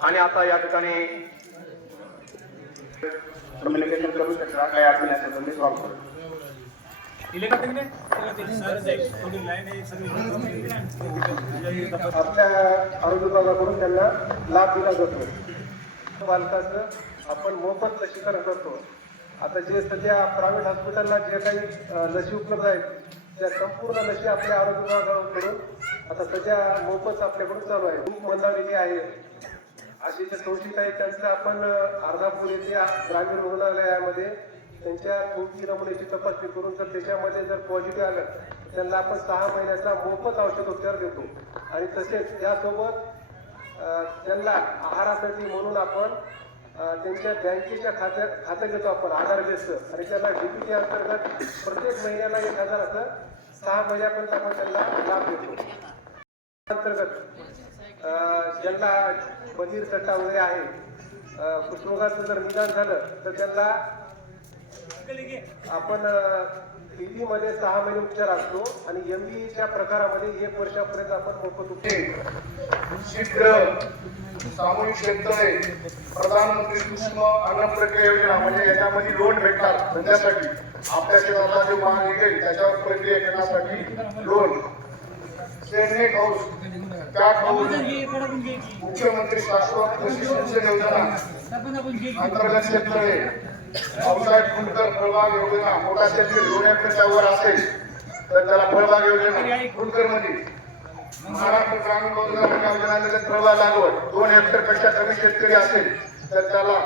आणि आता या ठिकाणी कम्युनिकेशन करू शकता. काय अडचण असेल तर मी सॉल्व्ह करतो आपल्या आरोग्य विभागाकडून त्यांना लाभ दिला जातो. बालकाचं आपण मोफत लसीकरण करतो. आता जे सध्या प्रायव्हेट हॉस्पिटलला जे काही लशी लसी उपलब्ध आहेत त्या संपूर्ण लसी आपल्या आरोग्य विभागाकडून आता सध्या मोफत आपल्याकडून चालू आहे. खूप मंदावलेली आहे. असे जे संशयित आहेत त्यांचं आपण अर्धापूर येथे ग्रामीण रुग्णालयामध्ये त्यांच्या कोणती नमुन्याची तपासणी करून जर त्याच्यामध्ये जर पॉझिटिव्ह आलं त्यांना आपण सहा महिन्याचा मोफत औषधोपचार देतो. आणि तसेच त्यासोबत त्यांना आहारासाठी म्हणून आपण त्यांच्या बँकेच्या खात्या खातं घेतो आपण आधार बेसचं आणि त्यांना डीपीटी अंतर्गत प्रत्येक महिन्याला एक हजार असं सहा महिन्यापर्यंत आपण त्यांना लाभ देतो. अंतर्गत ज्यांना बधीर सट्टा वगैरे आहे कुष्ठरोगाचं जर निदान झालं तर त्यांना आपण पीबी मध्ये सहा महिने उपचार असतो आणि एमबीच्या प्रकारामध्ये एक वर्षापर्यंत आपण मोफत उपचार शीघ्र सामूहिक शेततळे प्रधानमंत्री सूक्ष्म अन्न प्रक्रिया योजना म्हणजे याच्यामध्ये लोन भेटणार धंद्यासाठी. आपल्या शेतातला जो माल निघेल त्याच्यावर प्रक्रिया करण्यासाठी लोन शेडनेट हाऊस मुख्यमंत्री शाश्वत कृषी योजना अंतर्गत शेततळे पावसाळ्यात फुलकर फळबाग योजना मोठा शेतकरी दोन एकरच्या वर असेल तर त्याला फळबाग योजना फुलकरमध्ये महाराष्ट्र ग्रामीण रोजगार हमी योजनेमध्ये फळबाग लागवड. दोन हेक्टरपेक्षा कमी शेतकरी असेल तर त्याला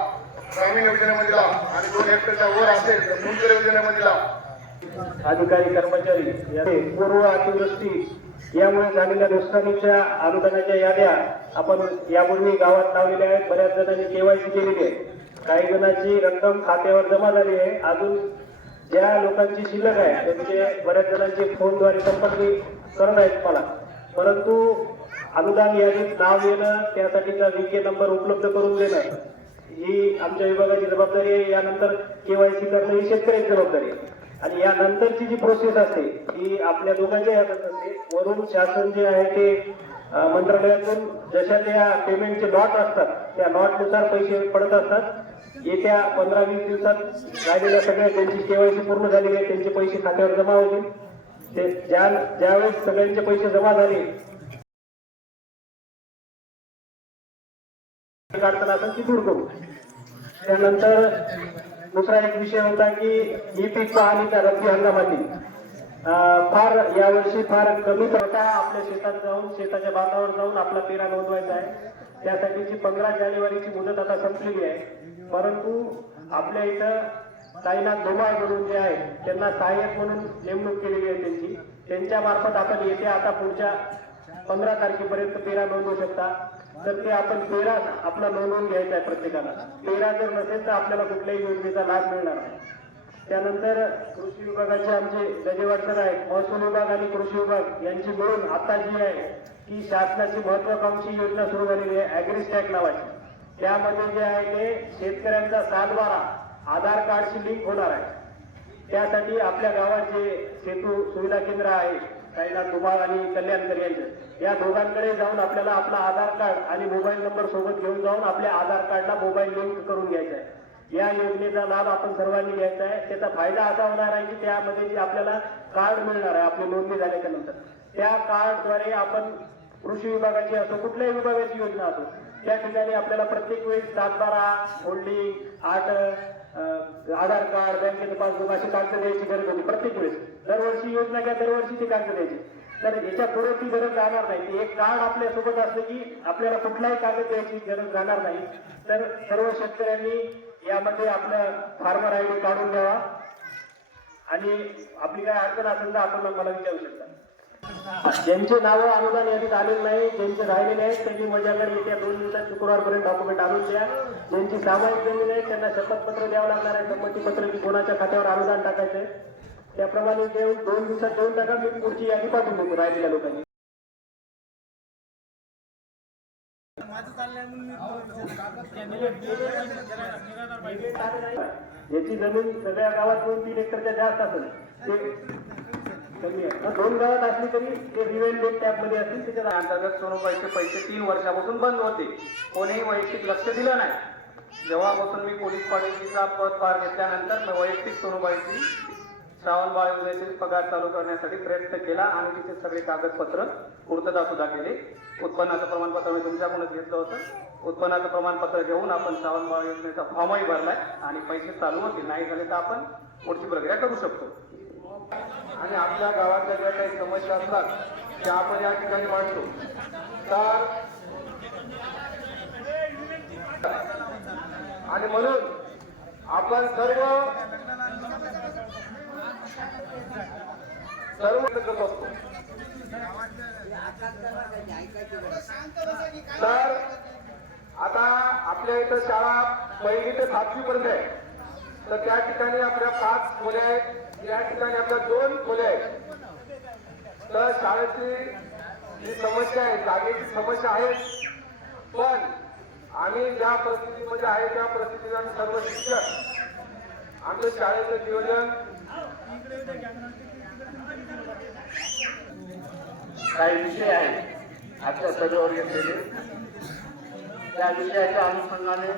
ग्रामीण योजनेमध्ये लाभ. आणि दोन हेक्टरच्या वर असेल तर फुलकर योजनेमध्ये लाभ. अधिकारी कर्मचारी पूर्व अतिवृष्टी यामुळे झालेल्या नुकसानीच्या अनुदानाच्या याद्या आपण यापूर्वी गावात लावलेल्या आहेत. बऱ्याच जणांनी केवायसी केलेली आहे. काही जणांची रक्कम खात्यावर जमा झाली आहे. अजून ज्या लोकांची शिल्लक आहे त्यांचे म्हणजे बऱ्याच जणांचे फोनद्वारे संपर्क करत आहेत मला. परंतु अनुदान यादीत नाव येणं त्यासाठीचा विके नंबर उपलब्ध करून देणं ही आमच्या विभागाची जबाबदारी आहे. यानंतर केवायसी करणं ही शेतकऱ्याची जबाबदारी आहे. आणि या नंतरची जी प्रोसेस असते ही आपल्या दोघांच्या हातात असते. वरून शासन जे आहे ते मंत्रालयातून जशा त्या पेमेंटचे लॉट असतात त्या लॉटनुसार पैसे पडत असतात. येत्या पंधरा वीस दिवसात राहिलेल्या सगळ्या त्यांची केवायसी पूर्ण झालेली आहे त्यांचे पैसे खात्यावर जमा होतील. ते ज्या ज्यावेळेस सगळ्यांचे पैसे जमा झाले अडचण ती दूर करू. त्यानंतर दुसरा एक विषय होता की ही पीक पाहणीच्या रब्बी हंगामातील. फार यावर्षी फार कमी प्रथा आपल्या शेतात जाऊन शेताच्या भातावर जाऊन आपला पेरा नोंदवायचा आहे. त्यासाठीची पंधरा जानेवारीची मुदत आता संपलेली आहे. परंतु आपल्या इथं साईनाथ धुमाळ म्हणून जे आहे त्यांना सहाय्यक म्हणून नेमणूक केलेली आहे त्यांची. त्यांच्या मार्फत आपण येते आता पुढच्या पंधरा तारखेपर्यंत पेरा नोंदवू शकता. तर ते आपण पेरा आपला नोंदवून घ्यायचा आहे प्रत्येकाला. पेरा जर नसेल तर आपल्याला कुठल्याही योजनेचा लाभ मिळणार नाही. त्यानंतर कृषी विभागाचे आमचे गजेवाड सर आहेत महसूल विभाग आणि कृषी विभाग यांची मिळून आता जी आहे की शासनाची महत्वाकांक्षी योजना सुरू झालेली आहे ॲग्रिस्टॅक नावाची. त्यामध्ये जे आहे ते शेतकऱ्यांचा सातबारा आधार कार्डशी लिंक होणार आहे. त्यासाठी आपल्या गावात जे सेतू सुविधा केंद्र आहे साईनाथ दुबाळ आणि कल्याणकर यांचं. या दोघांकडे जाऊन आपल्याला आपला आधार कार्ड आणि मोबाईल नंबर सोबत घेऊन जाऊन आपल्या आधार कार्डला मोबाईल लिंक करून घ्यायचा आहे. या योजनेचा लाभ आपण सर्वांनी घ्यायचा आहे. त्याचा फायदा असा होणार आहे की त्यामध्ये जे आपल्याला कार्ड मिळणार आहे आपली नोंदणी झाल्याच्यानंतर. त्या कार्डद्वारे आपण कृषी विभागाची असो कुठल्याही विभागाची योजना असो त्या ठिकाणी आपल्याला प्रत्येक वेळी सात बारा होल्डिंग आठ आधार कार्ड बँकेचं पासबुक अशी कागद द्यायची गरज होती प्रत्येक वेळेस दरवर्षी योजना घ्या दरवर्षी ती कागद द्यायची. तर याच्यापुढे ती गरज राहणार नाही. ती एक कार्ड आपल्यासोबत असलं की आपल्याला कुठलाही कागद द्यायची गरज राहणार नाही. तर सर्व शेतकऱ्यांनी यामध्ये आपलं फार्मर आय डी काढून घ्यावा. आणि आपली काय अडचण असेल तर आपण मला विचारू शकता. ज्यांचे नावं अनुदान यादीत आलेले नाही ज्यांचे राहिलेले आहेत त्यांनी माझ्याकडे येत्या दोन दिवसात शुक्रवारपर्यंत डॉक्युमेंट आणून द्या. ज्यांची सामायिक जमीन आहे त्यांना शपथपत्र द्यावं लागणार आहे संमतीपत्र की कोणाच्या खात्यावर अनुदान टाकायचं आहे? त्याप्रमाणे देऊन दोन दिवसात देऊन टाका मी पुढची यादी पाठवून देतो राहिलेल्या लोकांनी. याची जमीन सगळ्या गावात दोन तीन एकरच्या जास्त असेल कमी आहे. दोन गावात असली तरी ते रिव्हेंडेड टॅपमध्ये असतील त्याच्या अंतर्गत सोनोबाईचे पैसे तीन वर्षापासून बंद होते. कोणीही वैयक्तिक लक्ष दिलं नाही. जेव्हापासून मी पोलीस पाटीलचा पद पार घेतल्यानंतर मी वैयक्तिक सोनूबाईची श्रावणबाळ योजनेचे पगार चालू करण्यासाठी प्रयत्न केला आणि तिथे सगळे कागदपत्र पूर्तता सुद्धा केले. उत्पन्नाचं प्रमाणपत्र मी तुमच्याकडूनच घेतलं होतं. उत्पन्नाचं प्रमाणपत्र घेऊन आपण श्रावणबाळ योजनेचा फॉर्मही भरलाय आणि पैसे चालू होतील. नाही झाले तर आपण पुढची प्रक्रिया करू शकतो. आणि आपल्या गावातल्या ज्या काही समस्या असतात त्या आपण या ठिकाणी मांडतो. तर आणि म्हणून आपण सर्व सर्व करत असतो. तर आता आपल्या इथं शाळा पहिली ते सातवी पर्यंत आहे. तर त्या ठिकाणी आपल्या पाच मुले आहेत. या ठिकाणी आपल्या दोन खोल्या आहेत. तर शाळेची जी समस्या आहे जागेची समस्या आहे. पण आम्ही ज्या परिस्थितीमध्ये आहे त्या परिस्थितीला सर्व शिक्षक आमच्या शाळेचं नियोजन काही विषय आहेत. आजच्या सभेवर घेतलेले. त्या विषयाच्या अनुषंगाने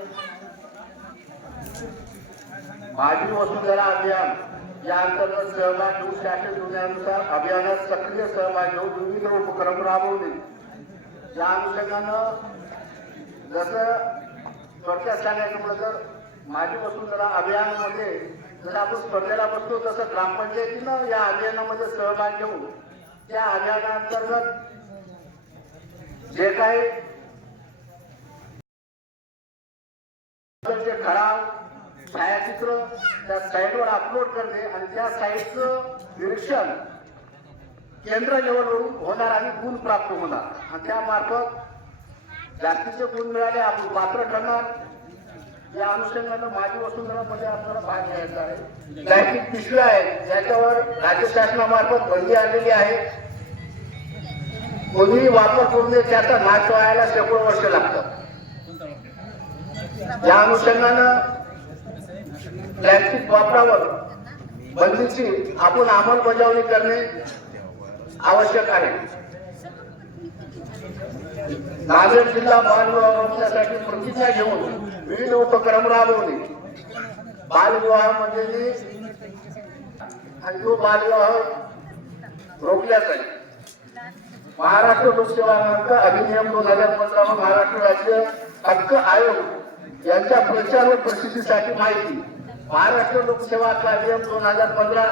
माझी वसुंधरा अभियान या अंतर्गत सहभाग घेऊन शासन योजनेनुसार अभियानात सक्रिय सहभाग घेऊन विविध उपक्रम राबवले. या अनुषंगानं जसं थोडक्यात सांगायचं म्हटलं तर माझी वसुंधरा अभियानामध्ये जर आपण स्पर्धेला बसतो तसं ग्रामपंचायतीनं या अभियानामध्ये सहभाग घेऊन त्या अभियानाअंतर्गत जे काही जे खराब छायाचित्र त्या साईटवर अपलोड करणे आणि त्या साईटचं निरीक्षण केंद्र लेवलवरून होणार आणि गुण प्राप्त होणार. आणि त्यामार्फत जास्तीचे गुण मिळाले आपण पात्र ठरणार. या अनुषंगानं माझी वसुंधरामध्ये आपल्याला भाग घ्यायचा आहे. प्लॅस्टिक पिशव्या आहेत ज्याच्यावर राज्य शासनामार्फत बंदी आलेली आहे. कोणीही वापर करू नये त्याचा नाश व्हायला शेकडो वर्ष लागतात. या अनुषंगानं प्लॅस्टिक वापरावर बंदीची आपण अंमलबजावणी करणे आवश्यक आहे. नांदेड जिल्हा बालविवाह रोखण्यासाठी प्रतिज्ञा घेऊन विविध उपक्रम राबवले. बालविवाह म्हणजे आणि तो बालविवाह रोखल्या जाईल महाराष्ट्र लोकसेवा हक्क अधिनियम दोन हजार पंधरा महाराष्ट्र राज्य हक्क आयोग यांच्या प्रचार व प्रसिद्धीसाठी माहिती महाराष्ट्र लोकसेवा कार्यक्रम दोन हजार पंधरा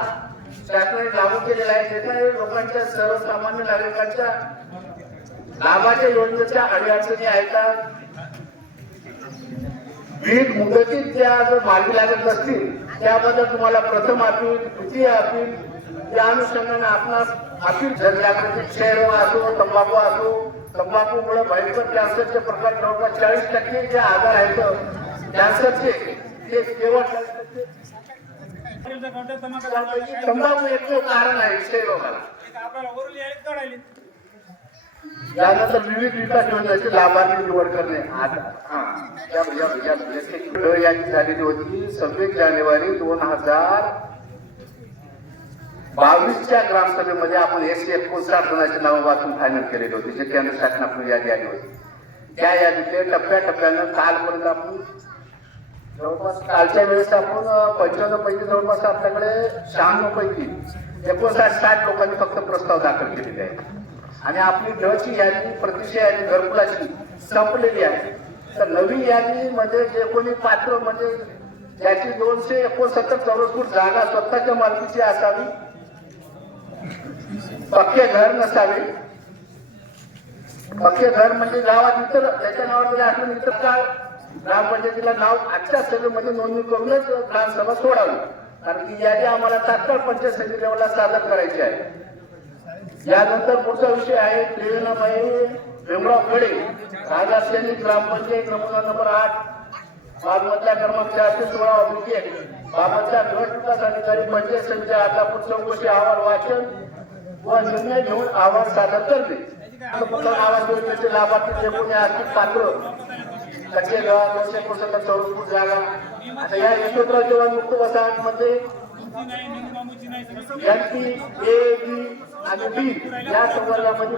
शासनाने लागू केलेला आहे. त्याच्याने लोकांच्या सर्वसामान्य नागरिकांच्या लाभाच्या योजनेच्या अडीअडचणी आहेत. विविध मुदतीत त्या जर मार्गी लागत असतील त्याबद्दल तुम्हाला प्रथम अपील द्वितीय अपील त्या अनुषंगाने आपणास अपील जनजागृती शहर म्हणजे असो तंबाखू असो तंबाखूमुळे भयंकर कॅन्सरचे प्रकार जवळपास चाळीस टक्के जे आजार आहेत कॅन्सरचे ते केवळ तंबाखू एक कारण आहे क्षयरोगाला यानंतर विविध विकास योजनेचे लाभार्थी निवड करणे आता हा, झालेली होती सव्वीस जानेवारी दोन हजार बावीसच्या ग्रामसभेमध्ये आपण एकशे एकोणसाठ जणांची नावं वाचून फायनल केलेली होती जे केंद्र शासनाकडून यादी आली होती त्या यादीचे टप्प्याटप्प्यानं कालपर्यंत आपण जवळपास कालच्या वेळेस आपण पंच्याण्णव पैकी जवळपास आपल्याकडे शहाण्णव पैकी एकोणसाठ साठ लोकांनी फक्त प्रस्ताव दाखल केलेले आहेत. आणि आपली ढची यादी प्रतिशय यादी घरकुलाची संपलेली आहे. तर नवीन यादीमध्ये जे कोणी पात्र म्हणजे ज्याची दोनशे एकोणसत्तर चौरस फूट जागा स्वतःच्या मालकीची असावी पक्के घर नसावे पक्के घर म्हणजे गावात इतर त्याच्या नावावर जरी असलं इतर का ग्रामपंचायतीला नाव आजच्या सभेमध्ये नोंदणी करूनच ग्रामसभा सोडावी. कारण की यादी आम्हाला तात्काळ पंचायत समिती लेवलला सादर करायची आहे. यानंतर पुढचा विषय आहे प्रेरणाबाई भीमराव खडे राजा सैनिक ग्रामपंचायत नमुना नंबर आठ मालमत्ता क्रमांक चारशे सोळा ऑब्लिकेट बाबतच्या गट विकास अधिकारी पंचायत समिती आतापूर चौकशी अहवाल वाचन व निर्णय घेऊन अहवाल सादर करते. आवास योजनेचे लाभार्थी जे कोणी आर्थिक पात्र कच्चे घर दोनशे पर्सेंट चौरस फूट जागा. आता या यशवंतराव चव्हाण मुक्त वसाहतमध्ये एन पी ए बी आणि बी या संवर्गामध्ये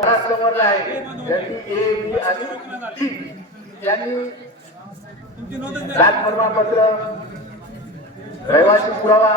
संवर्ग आहे. पी ए बी आणि डी यांनी जात प्रमाणपत्र रहिवासी पुरावा